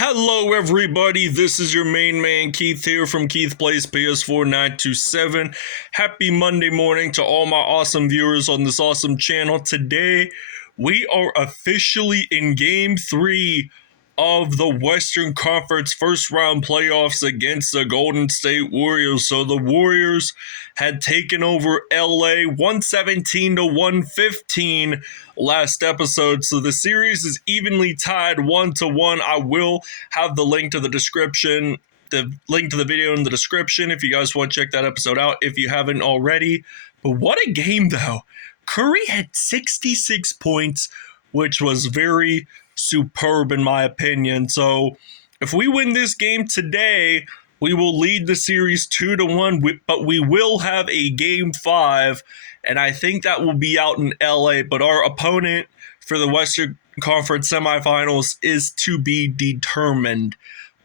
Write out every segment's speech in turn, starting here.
Hello everybody, this is your main man Keith here from Keith Plays PS4 927. Happy Monday morning to all my awesome viewers on this awesome channel. Today, we are officially in Game 3 of the Western Conference first round playoffs against the Golden State Warriors. So the Warriors had taken over LA 117 to 115 last episode. So the series is evenly tied 1-1. I will have the link to the video in the description if you guys want to check that episode out if you haven't already. But what a game though. Curry had 66 points, which was very superb in my opinion. So if we win this game today, we will lead the series 2-1, but we will have a game 5, and I think that will be out in LA. But our opponent for the Western Conference semifinals is to be determined.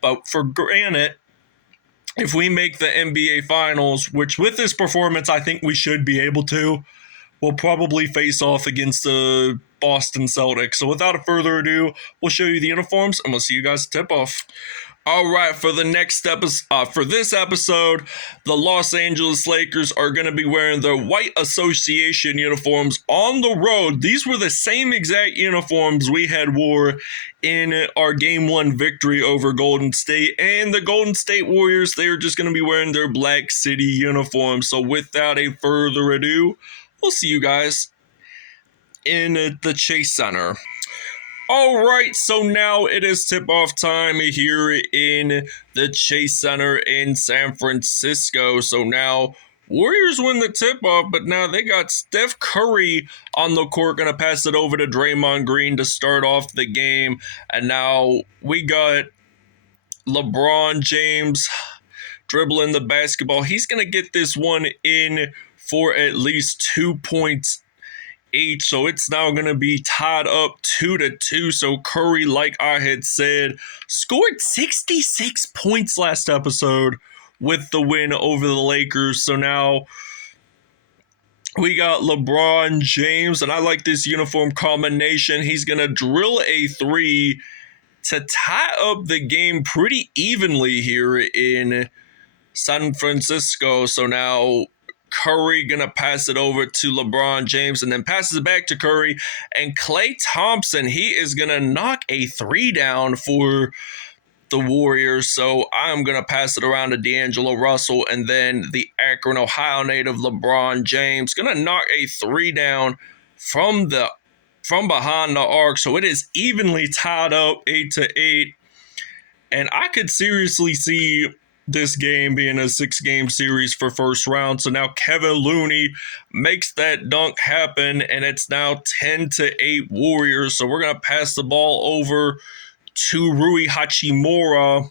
But for granted, if we make the NBA Finals, which with this performance I think we should be able to, we'll probably face off against the Boston Celtics. So without further ado, we'll show you the uniforms and we'll see you guys at tip-off. All right, for this episode, the Los Angeles Lakers are going to be wearing their white association uniforms on the road. These were the same exact uniforms we had wore in our Game 1 victory over Golden State. And the Golden State Warriors, they're just going to be wearing their Black City uniforms. So without a further ado, we'll see you guys in the Chase Center. All right, so now it is tip-off time here in the Chase Center in San Francisco. So now Warriors win the tip-off, but now they got Steph Curry on the court, going to pass it over to Draymond Green to start off the game. And now we got LeBron James dribbling the basketball. He's going to get this one in for at least 2 points each, so it's now going to be tied up 2-2. So Curry, like I had said, scored 66 points last episode with the win over the Lakers. So now we got LeBron James, and I like this uniform combination. He's going to drill a 3 to tie up the game pretty evenly here in San Francisco. So now Curry gonna pass it over to LeBron James and then passes it back to Curry, and Klay Thompson, he is gonna knock a 3 down for the Warriors. So I'm gonna pass it around to D'Angelo Russell, and then the Akron, Ohio native LeBron James gonna knock a 3 down from behind the arc. So it is evenly tied up 8-8, and I could seriously see this game being a 6-game series for first round. So now Kevin Looney makes that dunk happen, and it's now 10-8 Warriors. So we're going to pass the ball over to Rui Hachimura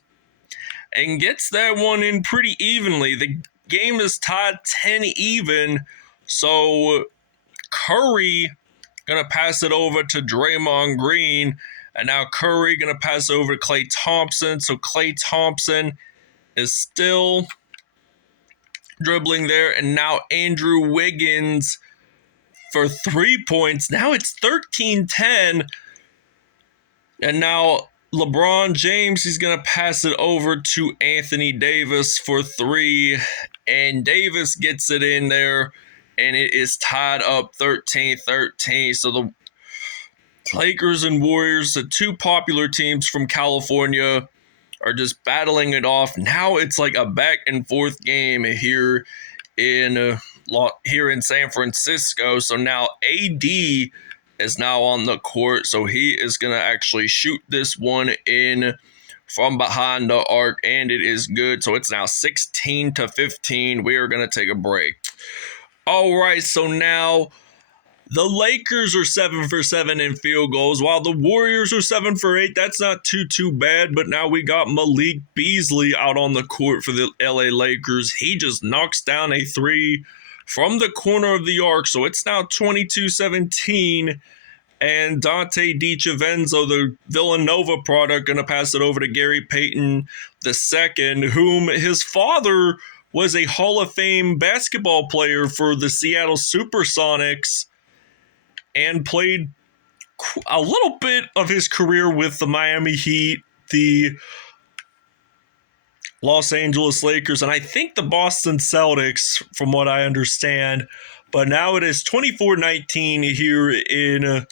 and gets that one in pretty evenly. The game is tied 10 even. So Curry going to pass it over to Draymond Green, and now Curry going to pass over to Klay Thompson. So Klay Thompson is still dribbling there, and now Andrew Wiggins for 3 points. Now it's 13-10, and now LeBron James, he's going to pass it over to Anthony Davis for 3, and Davis gets it in there, and it is tied up 13-13. So the Lakers and Warriors, the two popular teams from California, are just battling it off. Now it's like a back and forth game here in San Francisco. So now AD is now on the court, so he is going to actually shoot this one in from behind the arc, and it is good. So it's now 16-15. We are going to take a break. All right, so now the Lakers are 7 for 7 in field goals, while the Warriors are 7 for 8. That's not too bad, but now we got Malik Beasley out on the court for the LA Lakers. He just knocks down a 3 from the corner of the arc, so it's now 22-17. And Dante DiCenzo, the Villanova product, going to pass it over to Gary Payton II, whom his father was a Hall of Fame basketball player for the Seattle Supersonics, and played a little bit of his career with the Miami Heat the Los Angeles Lakers, and I think the Boston Celtics, from what I understand. But now it is 24-19 here in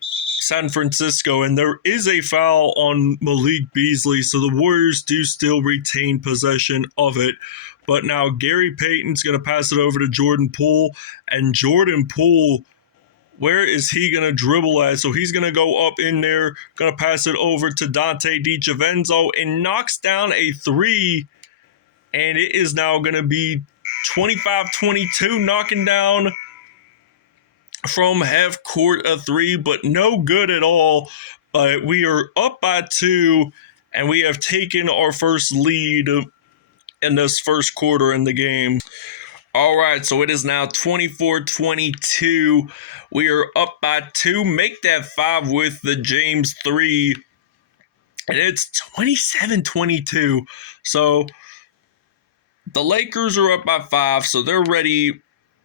San Francisco, and there is a foul on Malik Beasley, so the Warriors do still retain possession of it. But now Gary Payton's going to pass it over to Jordan Poole, and Jordan Poole, where is he going to dribble at? So he's going to go up in there, going to pass it over to Dante DiCenzo, and knocks down a three, and it is now going to be 25-22, knocking down from half court a three, but no good at all. But we are up by 2, and we have taken our first lead in this first quarter in the game. All right, so it is now 24-22. We are up by 2. Make that 5 with the James 3. And it's 27-22. So the Lakers are up by 5, so they're ready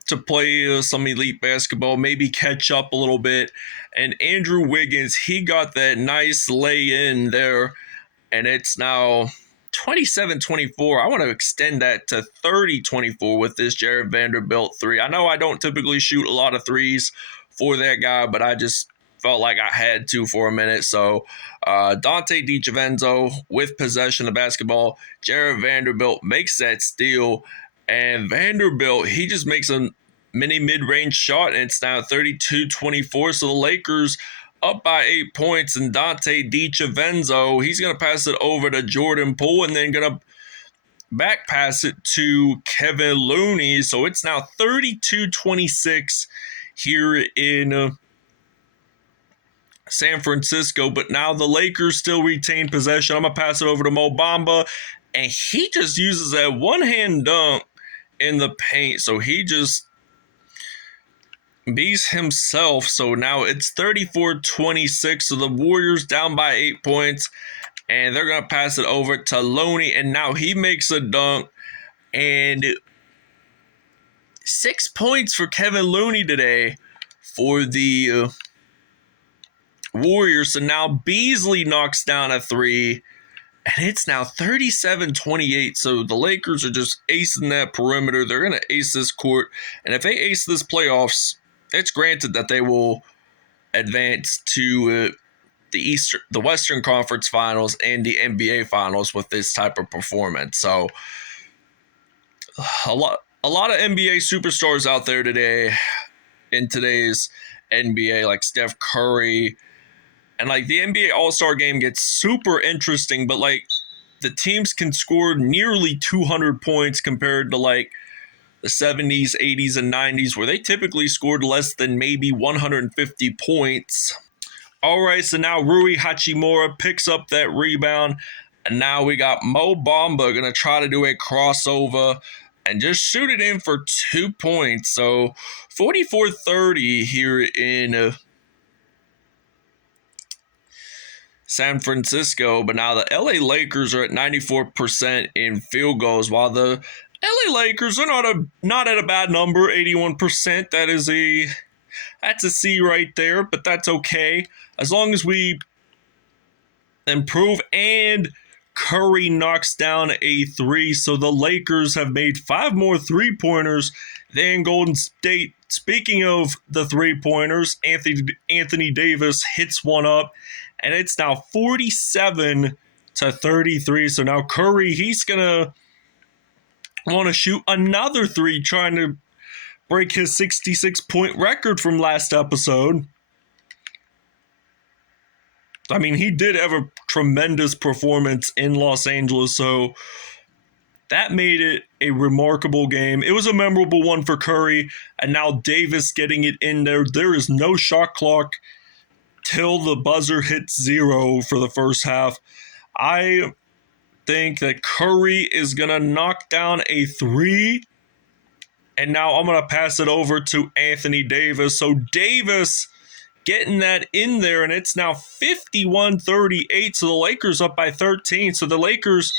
to play some elite basketball, maybe catch up a little bit. And Andrew Wiggins, he got that nice lay-in there, and it's now 27-24. I want to extend that to 30-24 with this Jared Vanderbilt 3. I know I don't typically shoot a lot of threes for that guy, but I just felt like I had to for a minute. So Dante DiCenzo with possession of basketball. Jared Vanderbilt makes that steal, and Vanderbilt, he just makes a mini mid-range shot, and it's now 32-24. So the Lakers up by 8 points, and Dante DiCenzo, he's going to pass it over to Jordan Poole, and then going to back pass it to Kevin Looney. So it's now 32-26 here in San Francisco, but now the Lakers still retain possession. I'm going to pass it over to Mo Bamba, and he just uses that one-hand dunk in the paint, so he just beats himself. So now it's 34-26, so the Warriors down by 8 points, and they're going to pass it over to Looney, and now he makes a dunk, and 6 points for Kevin Looney today for the Warriors. So now Beasley knocks down a 3, and it's now 37-28. So the Lakers are just acing that perimeter. They're going to ace this court, and if they ace this playoffs, it's granted that they will advance to the Western Conference Finals and the NBA Finals with this type of performance. So a lot of NBA superstars out there today in today's NBA, like Steph Curry, and like the NBA All-Star game gets super interesting, but like the teams can score nearly 200 points compared to like the 70s, 80s, and 90s, where they typically scored less than maybe 150 points. All right, so now Rui Hachimura picks up that rebound, and now we got Mo Bamba going to try to do a crossover and just shoot it in for 2 points. So 44-30 here in San Francisco, but now the LA Lakers are at 94% in field goals, while the LA Lakers are not at a bad number, 81%. That's a C right there, but that's okay as long as we improve. And Curry knocks down a 3, so the Lakers have made 5 more 3-pointers than Golden State. Speaking of the 3-pointers, Anthony Davis hits one up, and it's now 47-33. So now Curry, he's gonna want to shoot another 3, trying to break his 66-point record from last episode. I mean, he did have a tremendous performance in Los Angeles, so that made it a remarkable game. It was a memorable one for Curry, and now Davis getting it in there. There is no shot clock till the buzzer hits 0 for the first half. I think that Curry is going to knock down a 3, and now I'm going to pass it over to Anthony Davis. So Davis getting that in there, and it's now 51-38, so the Lakers up by 13. So the Lakers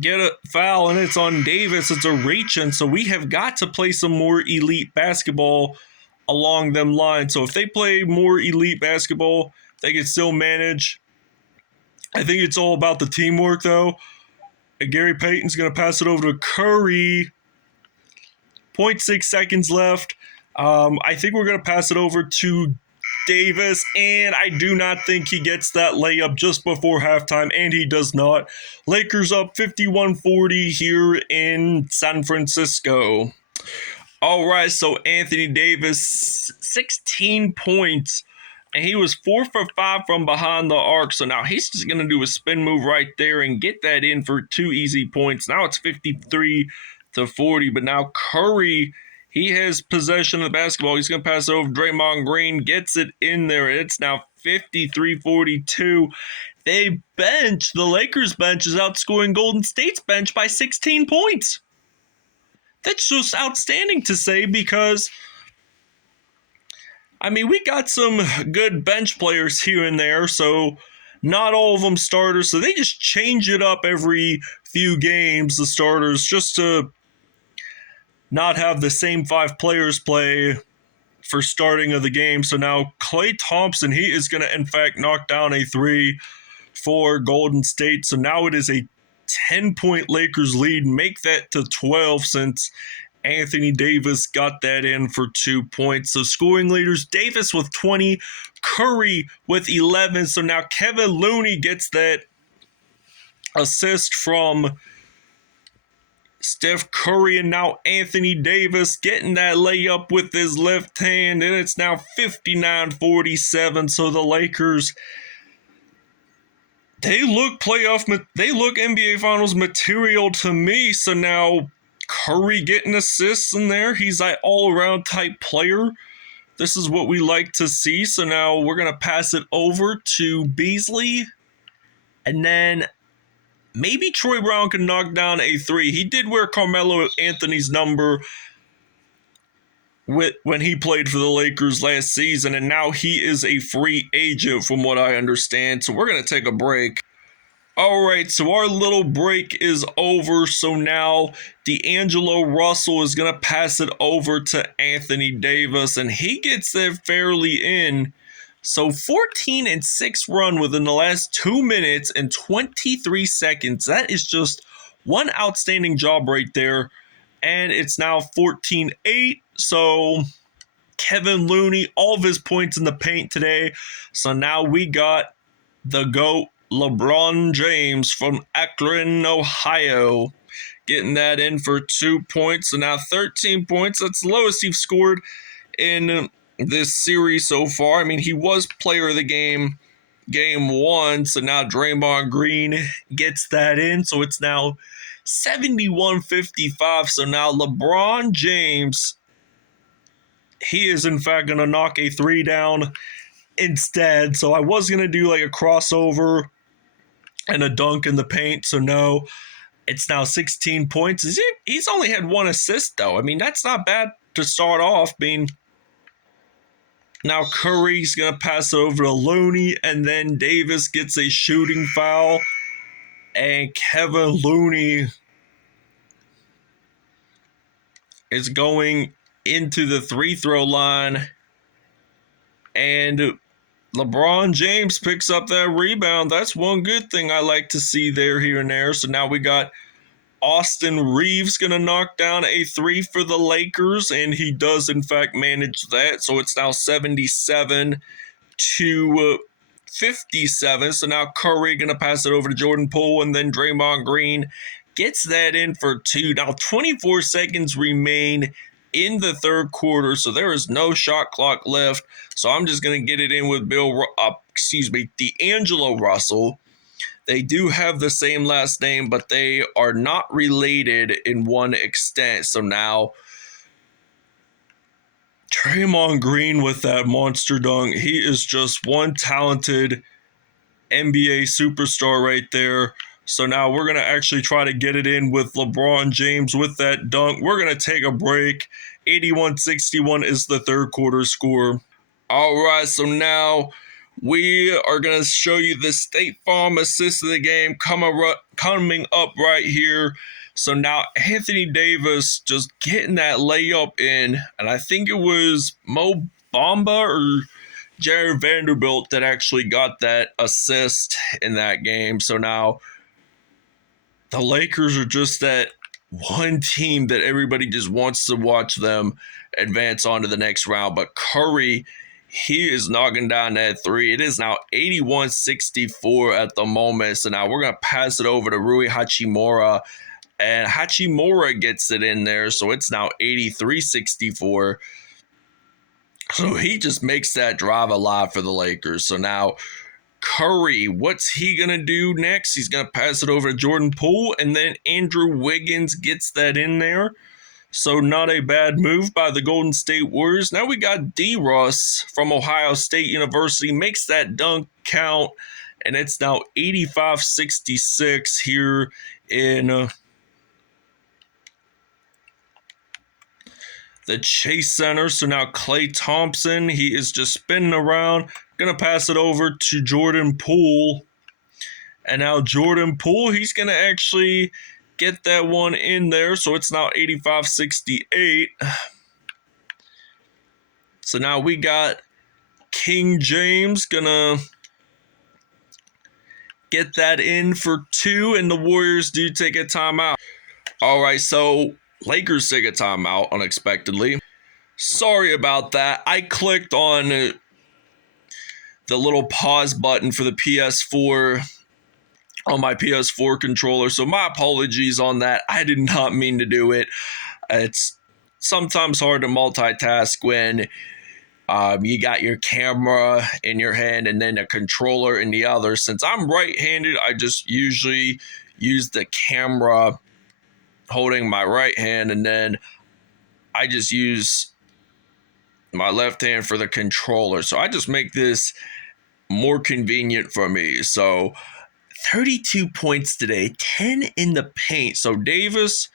get a foul, and it's on Davis. It's a reach-in, so we have got to play some more elite basketball along them lines. So if they play more elite basketball, they can still manage I think it's all about the teamwork, though. And Gary Payton's going to pass it over to Curry. 0.6 seconds left. I think we're going to pass it over to Davis, and I do not think he gets that layup just before halftime, and he does not. Lakers up 51-40 here in San Francisco. All right, so Anthony Davis, 16 points, and he was 4 for 5 from behind the arc. So now he's just going to do a spin move right there and get that in for 2 easy points. Now it's 53-40, but now Curry, he has possession of the basketball. He's going to pass it over. Draymond Green gets it in there. It's now 53-42. The Lakers bench is outscoring Golden State's bench by 16 points. That's just outstanding to say because, I mean, we got some good bench players here and there, so not all of them starters. So they just change it up every few games, the starters, just to not have the same 5 players play for starting of the game. So now Klay Thompson, he is going to, in fact, knock down a 3 for Golden State. So now it is a 10-point Lakers lead, make that to 12 since Anthony Davis got that in for 2 points. So scoring leaders, Davis with 20, Curry with 11. So now Kevin Looney gets that assist from Steph Curry, and now Anthony Davis getting that layup with his left hand, and it's now 59-47. So the Lakers, they look NBA Finals material to me. So now Curry getting assists in there. He's an all-around type player. This is what we like to see. So now we're going to pass it over to Beasley, and then maybe Troy Brown can knock down a 3. He did wear Carmelo Anthony's number when he played for the Lakers last season, and now he is a free agent from what I understand. So we're going to take a break. All right, so our little break is over. So now D'Angelo Russell is going to pass it over to Anthony Davis, and he gets there fairly in. So 14-6 run within the last 2 minutes and 23 seconds. That is just one outstanding job right there. And it's now 14-8. So Kevin Looney, all of his points in the paint today. So now we got the GOAT, LeBron James from Akron, Ohio, getting that in for 2 points. So now 13 points. That's the lowest he's scored in this series so far. I mean, he was player of the game 1, so now Draymond Green gets that in, so it's now 71-55. So now LeBron James, he is in fact going to knock a 3 down instead. So I was going to do like a crossover and a dunk in the paint, so no, it's now 16 points. He's only had 1 assist though. I mean, that's not bad to start off. I mean, now Curry's going to pass over to Looney, and then Davis gets a shooting foul, and Kevin Looney is going into the free throw line, and LeBron James picks up that rebound. That's one good thing I like to see there, here and there. So now we got Austin Reeves going to knock down a 3 for the Lakers, and he does, in fact, manage that. So it's now 77-57. So now Curry going to pass it over to Jordan Poole, and then Draymond Green gets that in for 2. Now 24 seconds remain in the third quarter, so there is no shot clock left. So I'm just going to get it in with D'Angelo Russell. They do have the same last name, but they are not related in one extent. So now Draymond Green with that monster dunk. He is just one talented NBA superstar right there. So now we're going to actually try to get it in with LeBron James with that dunk. We're going to take a break. 81-61 is the third quarter score. All right, so now we are going to show you the State Farm assist of the game coming up right here. So now Anthony Davis just getting that layup in, and I think it was Mo Bamba or Jared Vanderbilt that actually got that assist in that game. So now the Lakers are just that one team that everybody just wants to watch them advance on to the next round. But Curry, he is knocking down that three. It is now 81-64 at the moment. So now we're going to pass it over to Rui Hachimura. And Hachimura gets it in there. So it's now 83-64. So he just makes that drive alive for the Lakers. So now Curry, what's he going to do next? He's going to pass it over to Jordan Poole, and then Andrew Wiggins gets that in there. So not a bad move by the Golden State Warriors. Now we got D-Russ from Ohio State University, makes that dunk count, and it's now 85-66 here in the Chase Center. So now Klay Thompson, he is just spinning around. Going to pass it over to Jordan Poole. And now Jordan Poole, he's going to actually get that one in there. So it's now 85-68. So now we got King James going to get that in for two. And the Warriors do take a timeout. All right, so Lakers take a timeout unexpectedly. Sorry about that. I clicked on the little pause button for the PS4 on my PS4 controller. So my apologies on that. I did not mean to do it. It's sometimes hard to multitask when you got your camera in your hand and then a controller in the other. Since I'm right-handed, I just usually use the camera holding my right hand, and then I just use my left hand for the controller. So I just make this more convenient for me. So 32 points today, 10 in the paint. So Davis,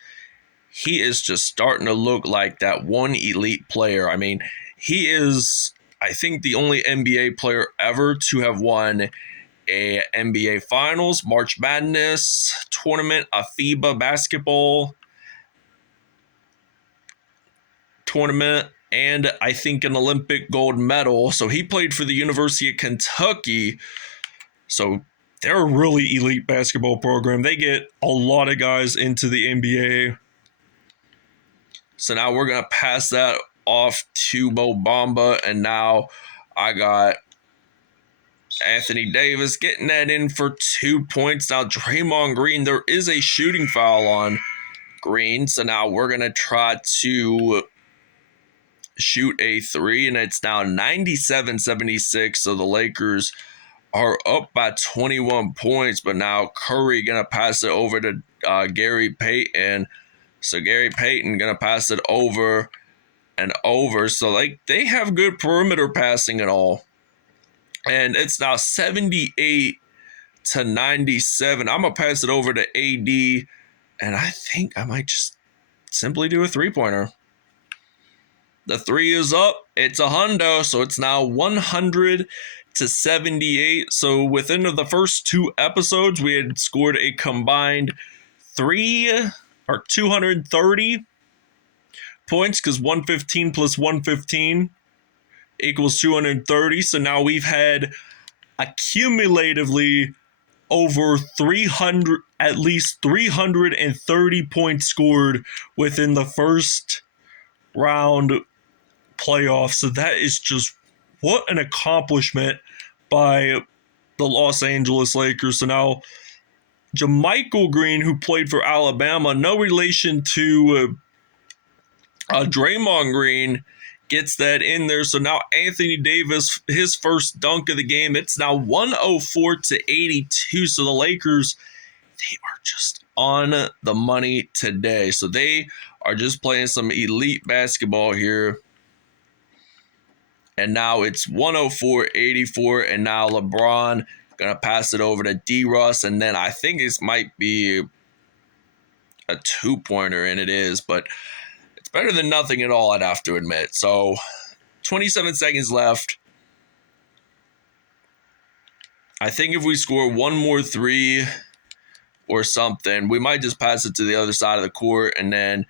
he is just starting to look like that one elite player. I mean, he is, I think, the only NBA player ever to have won a NBA Finals, March Madness tournament, a FIBA basketball tournament, and I think an Olympic gold medal. So he played for the University of Kentucky. So they're a really elite basketball program. They get a lot of guys into the NBA. So now we're going to pass that off to Mo Bamba, and now I got Anthony Davis getting that in for 2 points. Now Draymond Green, there is a shooting foul on Green, so now we're going to try to shoot a three, and it's now 97-76. So the Lakers are up by 21 points, but now Curry going to pass it over to Gary Payton. So Gary Payton going to pass it over and over. So like they have good perimeter passing and all. And it's now 78-97. I'm going to pass it over to AD, and I think I might just simply do a three-pointer. The three is up. It's a hundo, so it's now 100-78. So within the first two episodes, we had scored a combined 230 points, because 115 plus 115 equals 230. So now we've had accumulatively over 300, at least 330 points scored within the first round playoffs. So that is just what an accomplishment by the Los Angeles Lakers. So now JaMychal Green, who played for Alabama, no relation to Draymond Green, gets that in there. So now Anthony Davis, his first dunk of the game, it's now 104-82. So the Lakers, they are just on the money today. So they are just playing some elite basketball here. And now it's 104-84, and now LeBron going to pass it over to D-Russ, and then I think this might be a two-pointer, and it is, but it's better than nothing at all, I'd have to admit. So 27 seconds left. I think if we score one more three or something, we might just pass it to the other side of the court, and then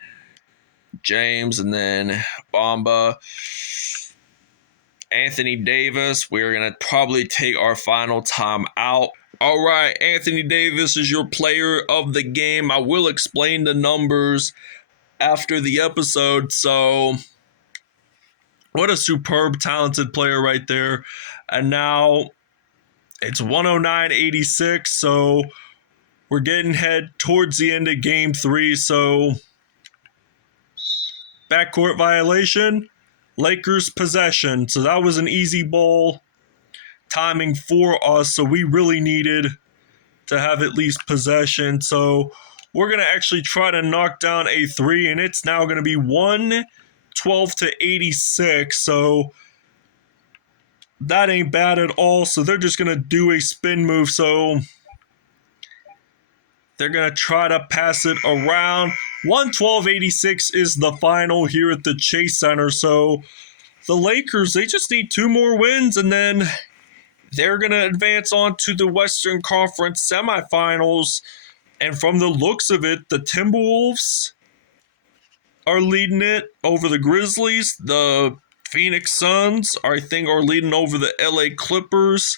James, and then Bamba. Anthony Davis. We're going to probably take our final time out. All right, Anthony Davis is your player of the game. I will explain the numbers after the episode. So, what a superb, talented player right there. And now it's 109.86. So, we're getting head towards the end of game 3. So, backcourt violation, Lakers possession. So, that was an easy ball timing for us, so we really needed to have at least possession. So we're going to actually try to knock down a 3, and it's now going to be 112-86. So that ain't bad at all. So they're just going to do a spin move. So they're going to try to pass it around. 112-86 is the final here at the Chase Center. So the Lakers, they just need 2 more wins, and then they're going to advance on to the Western Conference semifinals. And from the looks of it, the Timberwolves are leading it over the Grizzlies. The Phoenix Suns, I think, are leading over the LA Clippers.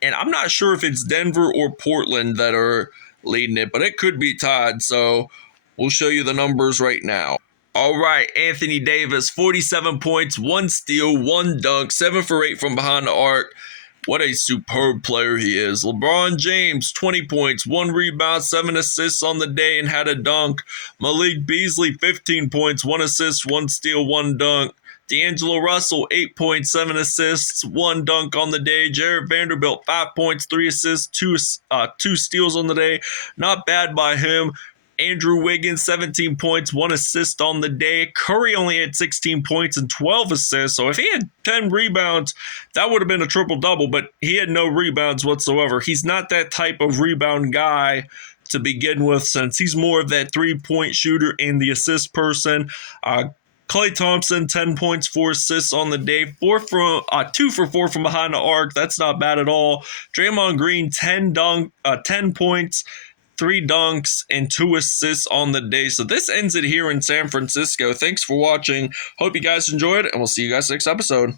And I'm not sure if it's Denver or Portland that are leading it, but it could be tied. So we'll show you the numbers right now. All right, Anthony Davis, 47 points, 1 steal, 1 dunk, 7 for 8 from behind the arc. What a superb player he is. LeBron James, 20 points, 1 rebound, 7 assists on the day, and had a dunk. Malik Beasley, 15 points, 1 assist, 1 steal, 1 dunk. D'Angelo Russell, 8 points, 7 assists, 1 dunk on the day. Jared Vanderbilt, 5 points, 3 assists, 2 steals on the day. Not bad by him. Andrew Wiggins, 17 points, 1 assist on the day. Curry only had 16 points and 12 assists. So if he had 10 rebounds, that would have been a triple-double, but he had no rebounds whatsoever. He's not that type of rebound guy to begin with, since he's more of that three-point shooter and the assist person. Klay Thompson, 10 points, 4 assists on the day, 2 for 4 from behind the arc. That's not bad at all. Draymond Green, 10 points, 3 dunks, and 2 assists on the day. So this ends it here in San Francisco. Thanks for watching. Hope you guys enjoyed, and we'll see you guys next episode.